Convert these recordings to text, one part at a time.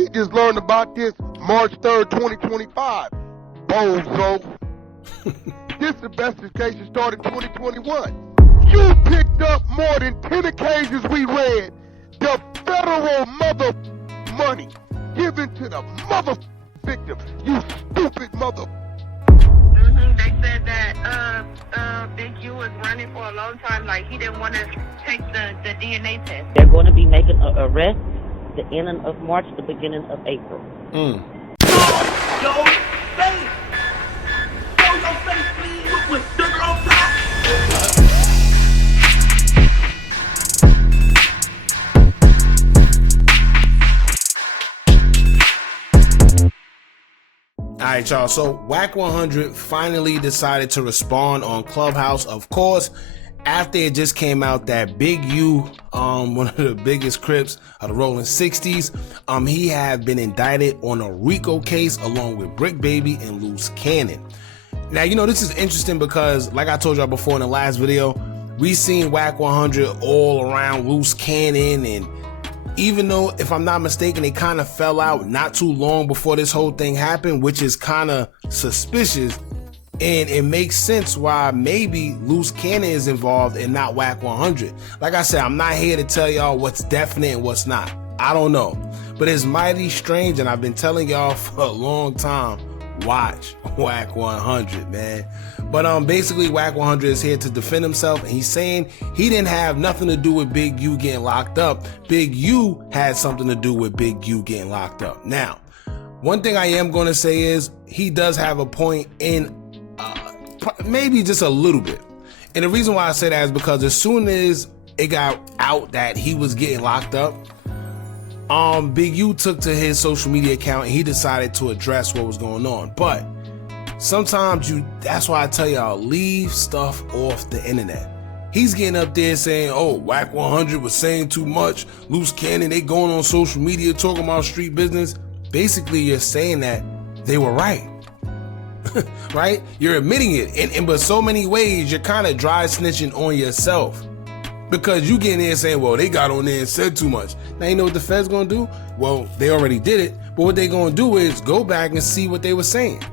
we just learned about this March 3rd, 2025. Bozo. This investigation started 2021. You picked up more than 10 occasions we read the federal mother money given to the mother victims. You stupid mother. They said that Big U was running for a long time, like he didn't want to take the DNA test. They're going to be making an arrest the ending of March, the beginning of April. Your face! Show your face, please, with sugar on top! Alright, y'all, so Wack100 finally decided to respond on Clubhouse, of course, after it just came out that Big U, one of the biggest Crips of the rolling 60s, he had been indicted on a RICO case along with Brick Baby and Loose Cannon. Now, you know, this is interesting because, like I told y'all before in the last video, we seen Wack100 all around Loose Cannon, and even though, if I'm not mistaken, they kind of fell out not too long before this whole thing happened, which is kind of suspicious. And it makes sense why maybe Loose Cannon is involved and not Wack100. Like I said, I'm not here to tell y'all what's definite and what's not. I don't know. But it's mighty strange, and I've been telling y'all for a long time, watch Wack100, man. But basically Wack100 is here to defend himself, and he's saying he didn't have nothing to do with Big U getting locked up. Big U had something to do with Big U getting locked up. Now, one thing I am going to say is he does have a point in maybe just a little bit. And the reason why I say that is because as soon as it got out that he was getting locked up, Big U took to his social media account and he decided to address what was going on. But sometimes that's why I tell y'all, leave stuff off the internet. He's getting up there saying, oh, Wack100 was saying too much. Loose Cannon, they going on social media talking about street business. Basically, you're saying that they were right. Right? You're admitting it. And but so many ways, you're kind of dry snitching on yourself. Because you get in there saying, well, they got on there and said too much. Now, you know what the Fed's going to do? Well, they already did it. But what they're going to do is go back and see what they were saying.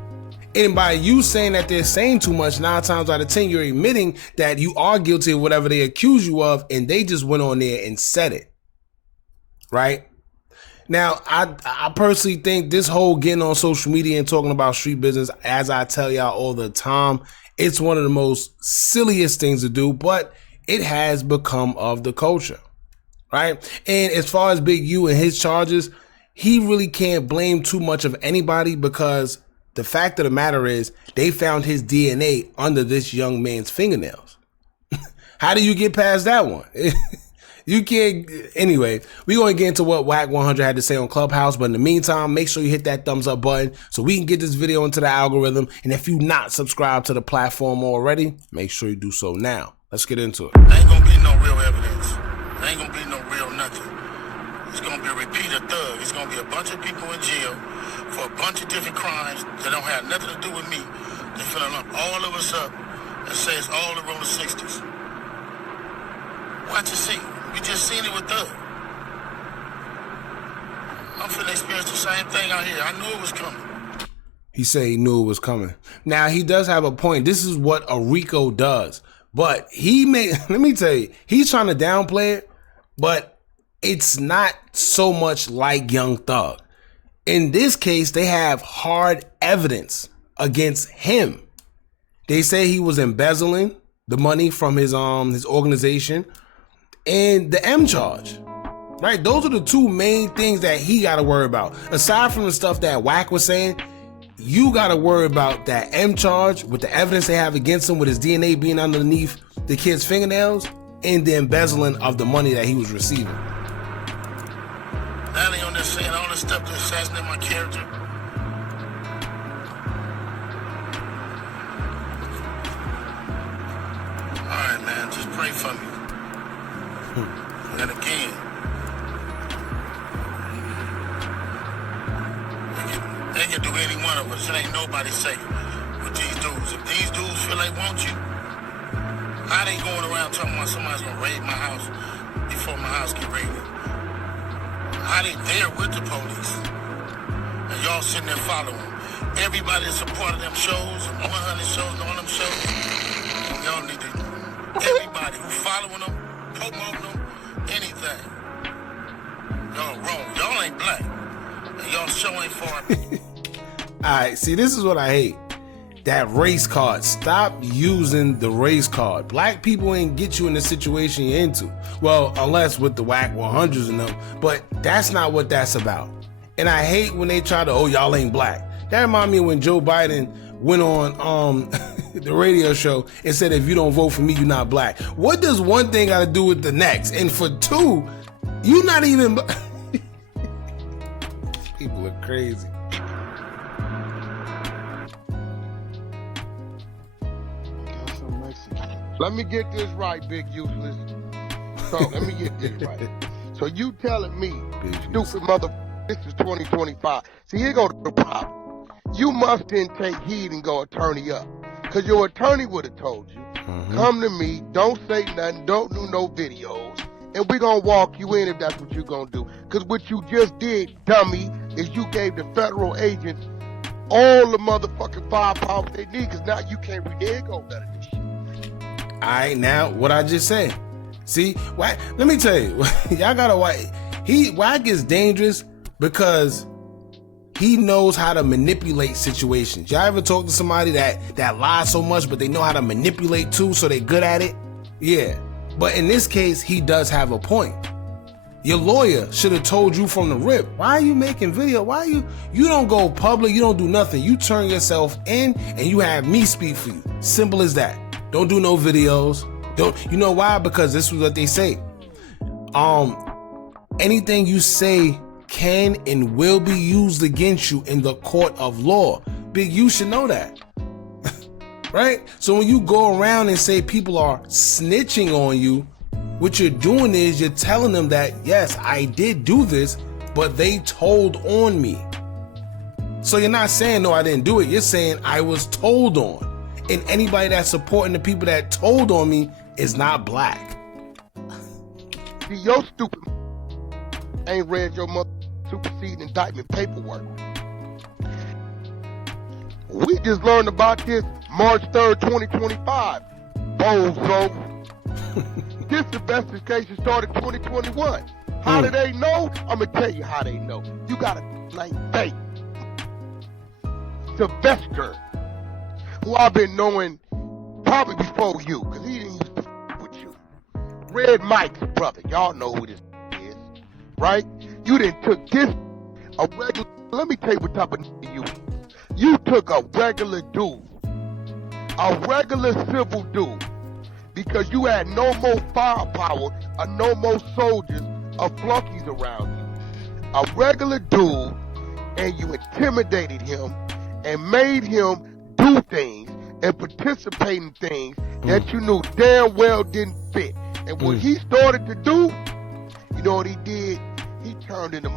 And by you saying that they're saying too much, 9 times out of 10, you're admitting that you are guilty of whatever they accuse you of, and they just went on there and said it. Right? Now, I personally think this whole getting on social media and talking about street business, as I tell y'all all the time, it's one of the most silliest things to do, but it has become of the culture, right? And as far as Big U and his charges, he really can't blame too much of anybody because the fact of the matter is they found his DNA under this young man's fingernails. How do you get past that one? You can't. Anyway, we're going to get into what Wack100 had to say on Clubhouse. But in the meantime, make sure you hit that thumbs up button so we can get this video into the algorithm. And if you're not subscribed to the platform already, make sure you do so now. Let's get into it. There ain't going to be no real evidence. There ain't going to be no real nothing. It's going to be a repeat of thug. It's going to be a bunch of people in jail for a bunch of different crimes that don't have nothing to do with me. They're filling up all of us up and say it's all the rolling 60s. Watch and see. We just seen it with Thug. I'm finna experience the same thing out here. I knew it was coming. He said he knew it was coming. Now, he does have a point. This is what a RICO does. But let me tell you, he's trying to downplay it, but it's not so much like Young Thug. In this case, they have hard evidence against him. They say he was embezzling the money from his organization and the M charge, right? Those are the two main things that he got to worry about. Aside from the stuff that Wack was saying, you got to worry about that M charge with the evidence they have against him with his DNA being underneath the kid's fingernails and the embezzling of the money that he was receiving. Now they on there saying all this stuff to assassinate my character. All right, man, just pray for me. And again, they can do any one of us. It ain't nobody safe with these dudes. If these dudes feel they want you, how they going around talking about somebody's gonna raid my house before my house get raided? How they there with the police? y'all sitting there following. Everybody that's a part of them shows, 100 shows and all them shows, y'all need to, everybody who following them, promoting them, anything. Y'all wrong. Y'all ain't black. And y'all show ain't for me. Alright, see, this is what I hate. That race card. Stop using the race card. Black people ain't get you in the situation you're into. Well, unless with the Wack100s and them. But that's not what that's about. And I hate when they try to, oh, y'all ain't black. That reminds me of when Joe Biden went on the radio show and said, if you don't vote for me, you're not black. What does one thing got to do with the next? And for two, you're not even... People are crazy. Let me get this right, big useless. So let me get this right. So you telling me, stupid mother, this is 2025. See, here go the problem. You must then take heed and go attorney up. Because your attorney would have told you, come to me, don't say nothing, don't do no videos, and we're going to walk you in if that's what you're going to do. Because what you just did, dummy, is you gave the federal agents all the motherfucking firepower they need, because now you can't read. There you go, better than shit. Alright, now what I just said. See, Wack, let me tell you, y'all gotta Wack is dangerous because he knows how to manipulate situations. Y'all ever talk to somebody that lies so much, but they know how to manipulate too, so they good at it? Yeah. But in this case, he does have a point. Your lawyer should have told you from the rip, why are you making video? You don't go public, you don't do nothing. You turn yourself in and you have me speak for you. Simple as that. Don't do no videos. You know why? Because this is what they say. Anything you say can and will be used against you in the court of law. Big, you should know that. Right? So when you go around and say people are snitching on you, what you're doing is you're telling them that, yes, I did do this, but they told on me. So you're not saying, no, I didn't do it. You're saying I was told on. And anybody that's supporting the people that told on me is not black. See, your stupid ain't read your mother superseding indictment paperwork. We just learned about this March 3rd, 2025. Bozo. This investigation started 2021. How do they know? I'm going to tell you how they know. You got a like fake Sylvester, who I've been knowing probably before you, because he didn't used to f with you. Red Mike's brother. Y'all know who this is, right? You done took this, a regular, let me tell you what type of you is. You took a regular dude, a regular civil dude, because you had no more firepower or no more soldiers or flunkies around you. A regular dude, and you intimidated him and made him do things and participate in things that you knew damn well didn't fit. And what he started to do, you know what he did? He turned into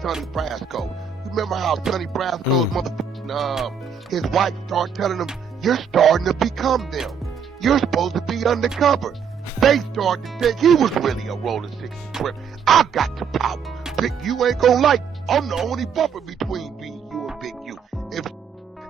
Sonny Brasco. You remember how Sonny Brasco's motherfucking, his wife started telling him, you're starting to become them. You're supposed to be undercover. They started to think he was really a rolling 60 Crip. I got the power. Big U ain't gonna like me. I'm the only buffer between me, you and Big U.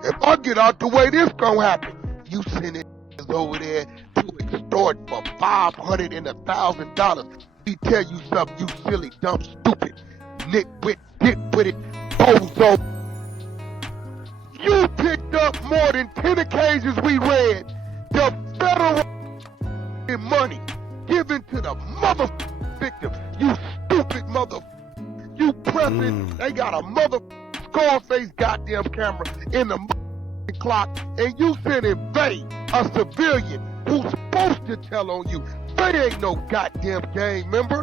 If I get out the way, this gonna happen. You send it over there to extort for $500 and $1,000. He tell you something, you silly, dumb, stupid, nitwit, dick-witted, bozo. You picked up more than 10 occasions we read the federal money given to the mother victim. You stupid mother. You pressing. They got a mother Scarface goddamn camera in the clock, and you sending Vay, a civilian who's supposed to tell on you. Vay ain't no goddamn gang member.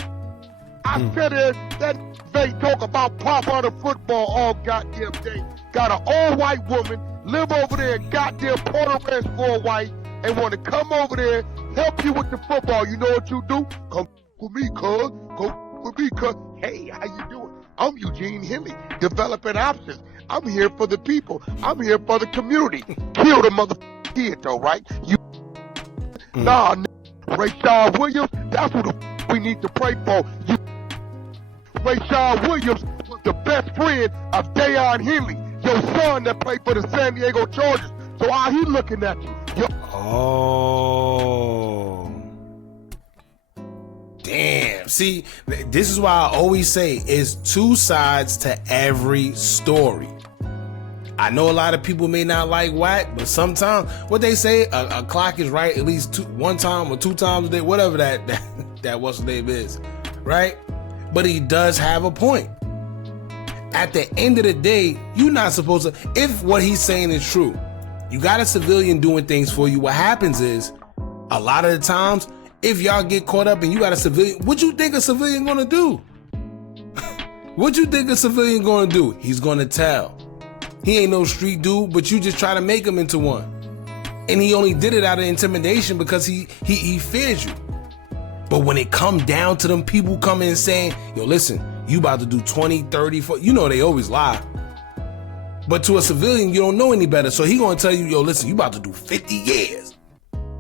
I said it, that Vay talk about pop out of football all goddamn day. Got an all white woman, live over there in goddamn Port Ranch for a wife, and want to come over there, help you with the football. You know what you do? Come with me, cuz. Go with me, cuz. Hey, how you doing? I'm Eugene Henley, developing options. I'm here for the people. I'm here for the community. Kill the motherfucking kid, though, right? You Nah, Rayshard Williams, that's who the we need to pray for. Rayshard Williams was the best friend of Dayon Henley. your son that played for the San Diego Chargers. So how he looking at you? Oh. Damn. See, this is why I always say it's two sides to every story. I know a lot of people may not like Wack, but sometimes what they say, a clock is right at least one time or two times a day, whatever that what's the name is, right? But he does have a point. At the end of the day, you're not supposed to, if what he's saying is true, you got a civilian doing things for you. What happens is, a lot of the times, if y'all get caught up and you got a civilian, what you think a civilian gonna do? What you think a civilian gonna do? He's gonna tell. He ain't no street dude, but you just try to make him into one. And he only did it out of intimidation because he fears you. But when it come down to them people coming and saying, yo, listen, you about to do 20, 30, 40, you know they always lie. But to a civilian, you don't know any better. So he gonna tell you, yo, listen, you about to do 50 years.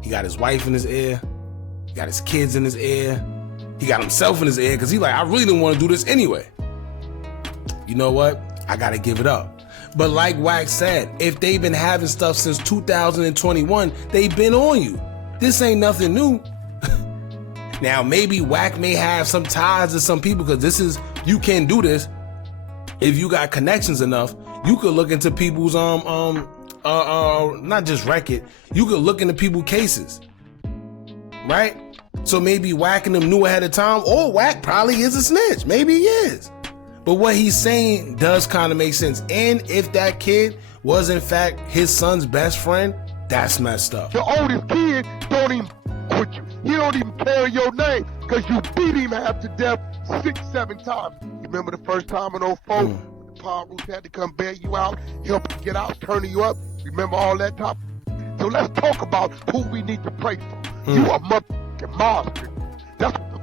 He got his wife in his ear. He got his kids in his ear. He got himself in his ear because he like, I really didn't want to do this anyway. You know what? I gotta give it up. But like Wack said, if they've been having stuff since 2021, they've been on you. This ain't nothing new. Now, maybe Wack may have some ties to some people because this is, you can do this. If you got connections enough, you could look into people's, not just record, you could look into people's cases, right? So maybe Wack and them knew ahead of time, or Wack probably is a snitch. Maybe he is. But what he's saying does kind of make sense. And if that kid was in fact his son's best friend, that's messed up. Your oldest kid don't even quit you. He don't even carry your name because you beat him half to death 6-7 times. You remember the first time in 04? The Power Rules had to come bail you out, help you get out, turning you up. Remember all that top? So let's talk about who we need to pray for. You a motherfucking monster. That's what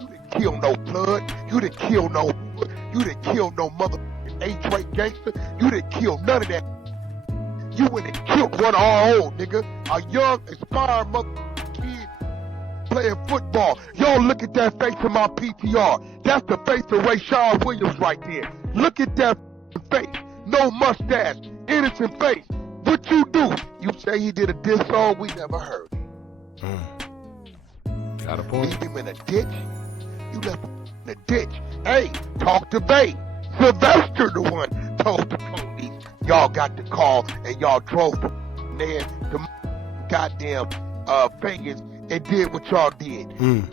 you didn't kill no blood. You didn't kill no hood. You didn't kill no motherfucking A-Trade gangster. You didn't kill none of that. You went and killed one of our old, nigga. A young, aspiring motherfucking kid playing football. Y'all look at that face of my PTR. That's the face of Rayshard Williams right there. Look at that face. No mustache. Innocent face. What you do? You say he did a diss song? We never heard it. Got a point. Leave him in a ditch? You left him in a ditch. Hey, talk to Bay. Sylvester the one told the police. Y'all got the call and y'all drove there to goddamn Vegas and did what y'all did.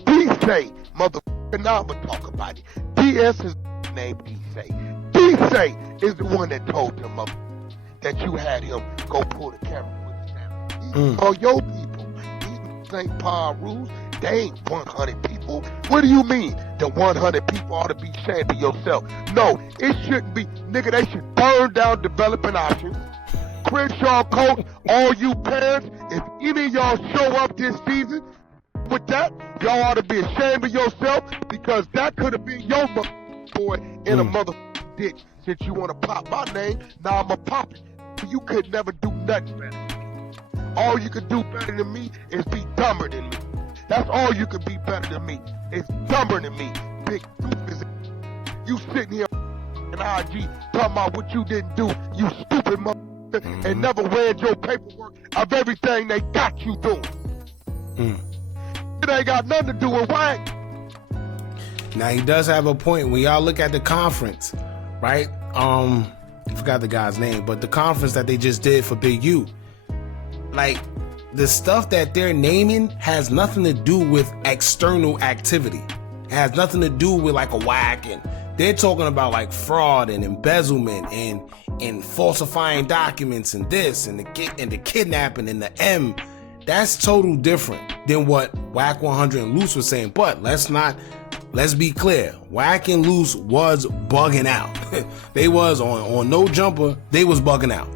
D-Say, motherfucker, now I'ma talk about it. DS is name D-Say. D-Say is the one that told them that you had him go pull the camera with us down. These are your people. These ain't Power Rules. They ain't 100 people. What do you mean? The 100 people ought to be ashamed of yourself. No, it shouldn't be. Nigga, they should burn down developing options. Crenshaw coach, all you parents, if any of y'all show up this season with that, y'all ought to be ashamed of yourself because that could have been your boy in a motherfucking ditch. Since you want to pop my name, now I'ma pop it. You could never do nothing better than me. All you could do better than me is be dumber than me. That's all you could be better than me. It's dumber than me. Big doofus. You sitting here in IG talking about what you didn't do, you stupid motherfucker, and never read your paperwork of everything they got you doing. It ain't got nothing to do with Wack. Now he does have a point. When y'all look at the conference, right? I forgot the guy's name, but the conference that they just did for Big U, like, the stuff that they're naming has nothing to do with external activity. It has nothing to do with like a Wack, and they're talking about like fraud and embezzlement and falsifying documents and this and the kidnapping and the M. That's total different than what Wack100 and Loose was saying. But let's be clear. Wack and Loose was bugging out. They was on No Jumper. They was bugging out.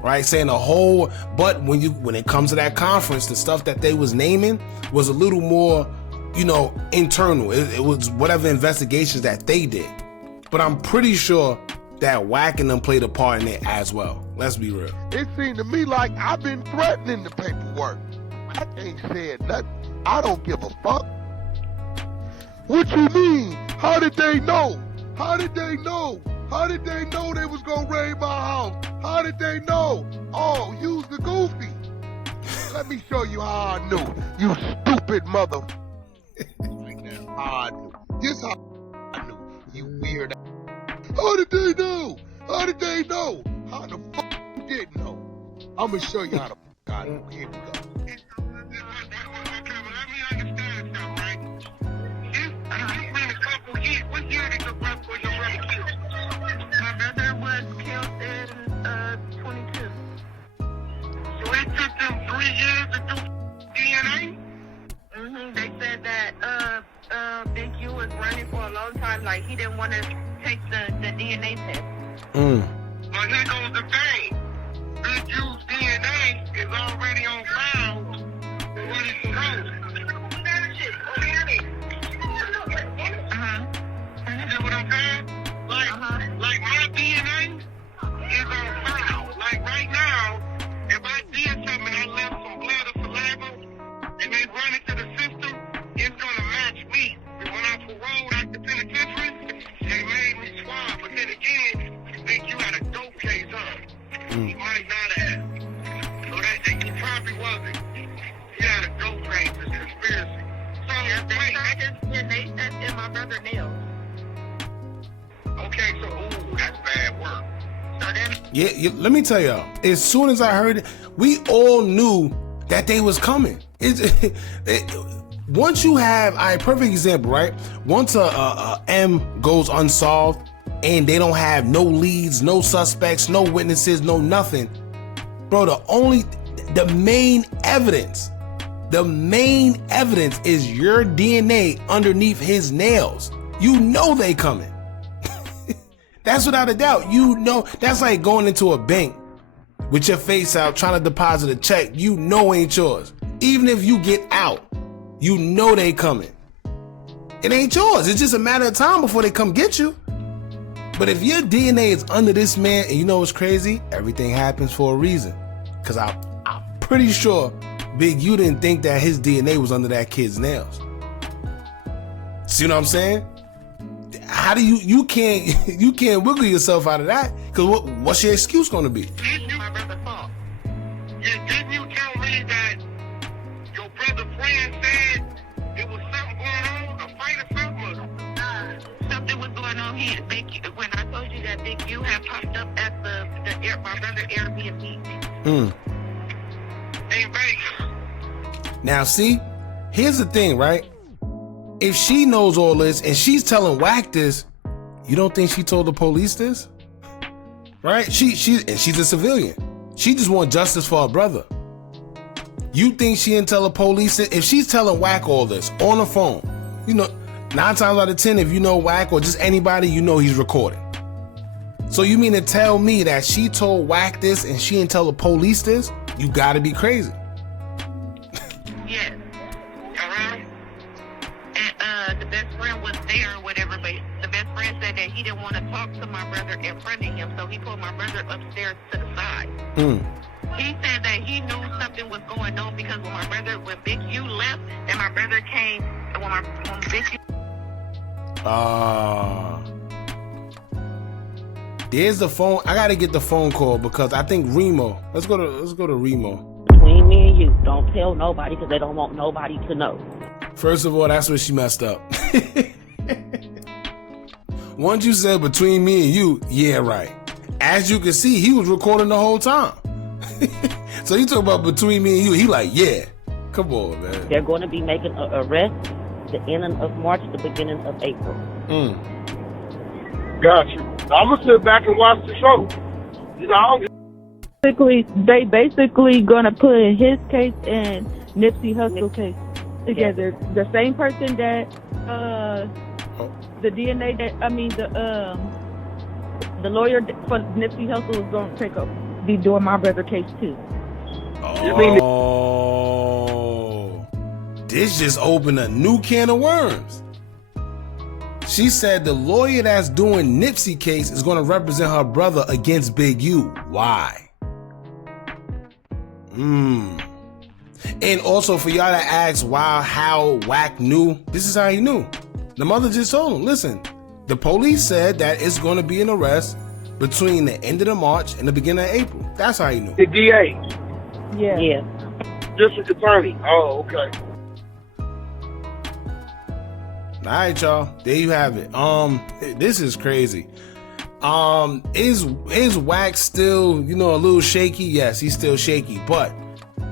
Right, saying a whole, but when it comes to that conference, the stuff that they was naming was a little more, internal. It was whatever investigations that they did. But I'm pretty sure that Wack and them played a part in it as well. Let's be real. It seemed to me like I've been threatening the paperwork. I ain't said nothing. I don't give a fuck. What you mean? How did they know? How did they know? How did they know they was gonna raid my house? How did they know? Oh, use the goofy. Let me show you how I knew. You stupid mother. Right now, how I knew. This how I knew. You weird. How did they know? How did they know? How the fuck you didn't know? I'm gonna show you how the fuck I knew. Here we go. What year did your brother killed? My brother was killed in 22. So it took them 3 years to do DNA? They said that Big U was running for a long time, like he didn't want to take the DNA test. But here goes the thing. Big U's DNA is already on file. What is the road? You know what I'm saying? Like my DNA is on file. Like right now, if I did something and I left some blood or saliva and they run it to the system, it's gonna match me. And when I paroled out the penitentiary, they made me swab. But then again, you think you had a dope case, huh? He might not have. So that he probably wasn't. He had a dope case, a conspiracy. So They found his DNA test in my brother's nails. okay, so that's bad work. So then, Yeah, let me tell y'all. As soon as I heard it, we all knew that they was coming. Once you have, perfect example, right? Once a M goes unsolved and they don't have no leads, no suspects, no witnesses, no nothing, bro. The main evidence is your DNA underneath his nails. You know they coming. That's without a doubt. You know, that's like going into a bank with your face out trying to deposit a check you know ain't yours. Even if you get out, you know they coming. It ain't yours. It's just a matter of time before they come get you. But if your DNA is under this man, and you know what's crazy? Everything happens for a reason. Because I'm pretty sure Big U didn't think that his DNA was under that kid's nails. See what I'm saying? How do you can't wiggle yourself out of that? Because what's your excuse going to be? Didn't you, my brother's fault. didn't you tell me that your brother's friend said there was something going on, a fight or something? Something was going on here. When I told you that Big U had popped up at my brother Airbnb. In Vegas. Now, see, here's the thing, right? If she knows all this and she's telling Wack this, you don't think she told the police this? Right? And she's a civilian. She just wants justice for her brother. You think she didn't tell the police it? If she's telling Wack all this on the phone, you know, 9 times out of 10, if you know Wack or just anybody, you know he's recording. So you mean to tell me that she told Wack this and she didn't tell the police this? You gotta be crazy. Yes. And the best friend was there or whatever, but the best friend said that he didn't want to talk to my brother in front of him, so he pulled my brother upstairs to the side. He said that he knew something was going on because when Big U left and my brother came, when Big U... There's the phone. I gotta get the phone call because I think Remo. Let's go to Remo. Between me and you, don't tell nobody because they don't want nobody to know. First of all, that's where she messed up. Once you said between me and you, yeah, right. As you can see, he was recording the whole time. So you talk about between me and you, he like, yeah. Come on, man. They're going to be making an arrest the ending of March, the beginning of April. Got you. I'm gonna sit back and watch the show. You know, They basically gonna put his case and Nipsey Hussle case together. Yes. The same person that the DNA the lawyer for Nipsey Hussle is gonna be doing my brother case too. Oh, this just opened a new can of worms. She said the lawyer that's doing Nipsey case is going to represent her brother against Big U. Why? And also for y'all to ask how Wack knew, this is how he knew. The mother just told him, listen, the police said that it's going to be an arrest between the end of the March and the beginning of April. That's how he knew. The DA. Yeah. Yeah. District Attorney. Oh, okay. All right, y'all. There you have it. This is crazy. Is Wack still, a little shaky? Yes, he's still shaky, but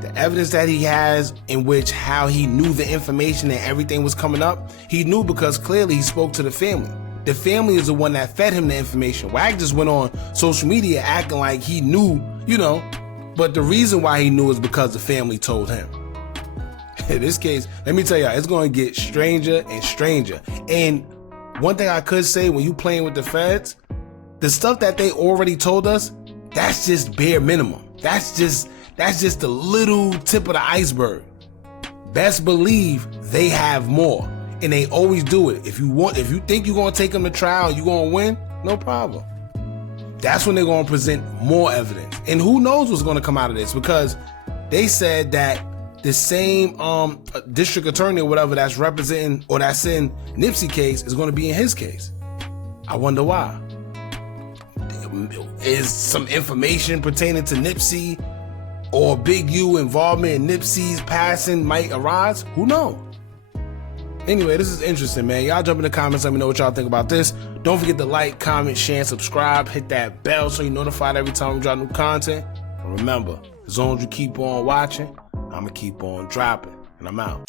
the evidence that he has in which how he knew the information and everything was coming up, he knew because clearly he spoke to the family. The family is the one that fed him the information. Wack just went on social media acting like he knew, but the reason why he knew is because the family told him. In this case, let me tell y'all, it's going to get stranger and stranger. And one thing I could say, when you playing with the feds, the stuff that they already told us, that's just bare minimum. That's just the little tip of the iceberg. Best believe they have more, and they always do it. If you think you're going to take them to trial, you're going to win, no problem. That's when they're going to present more evidence. And who knows what's going to come out of this, because they said that the same district attorney or whatever that's representing or that's in Nipsey case is going to be in his case. I wonder why. Is some information pertaining to Nipsey or Big U involvement in Nipsey's passing might arise? Who knows? Anyway, this is interesting, man. Y'all jump in the comments. Let me know what y'all think about this. Don't forget to like, comment, share, and subscribe. Hit that bell so you're notified every time we drop new content. And remember, as long as you keep on watching, I'm going to keep on dropping. And I'm out.